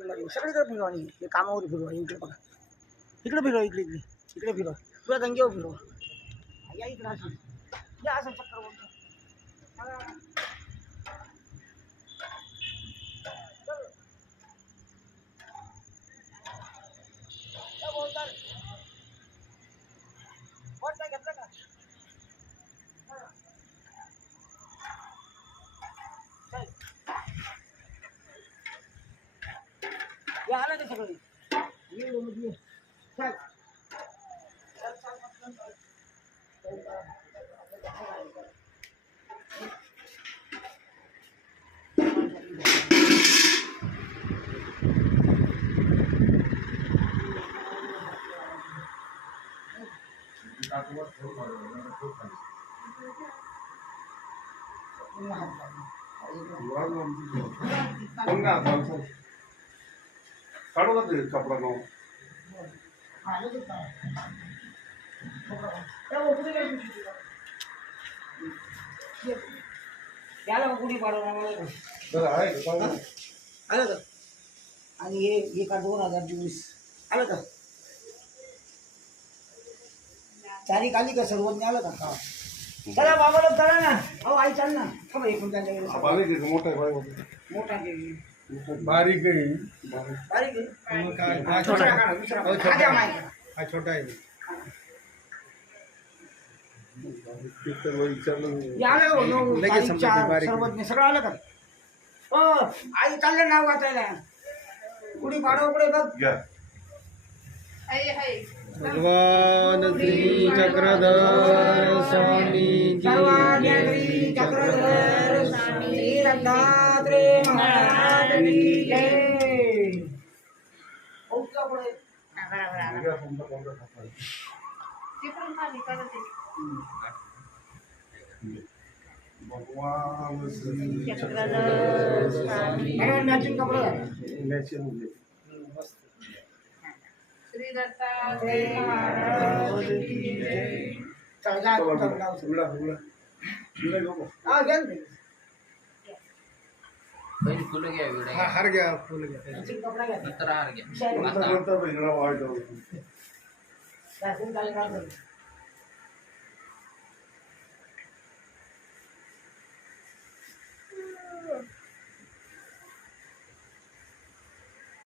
सगळीकडे फिरवा आणि हे कामावर फिरवा. इकडे बघा, इकडे फिरवा, इकडे इकडे इकडे फिरवा, तुला दंग्यावर फिरवा. या इकडे असं या, असं चक्कर बोलतो. घेतलं का? या आलं का सगळं? चल काढू का ते कपडा गाव त्याला कुणी पाडवणार आलं का? आणि हे का 2024 आलं का? तारीख आली का? सर्वज्ञ आलं का? चला बाबाला चला ना. अहो आई चाल ना. खबर एकूण त्यांच्याकडे मोठा मोठा बारीक आहे. बारीक छोटा आहे. सर्वज्ञ सगळं आलं का? हो आई चाललं नाव वाचायला. कुणी पाडवकडे बघ. भगवान श्री चक्रधर स्वामी श्री चक्रधर श्री दत्तात्रेय महाराज की जय. भगवान श्री चक्रधर स्वामी मॅचिंग कपडा श्री दत्तात्रेय महाराज की जय. चल जा हा घ्या पहिले फुलं घ्या विडा घ्या. हार घ्या फुल घ्या मॅचिंग कपडा घ्या. नंतर हार घ्या. आता नंतर वाईट दाखवून चालेल का?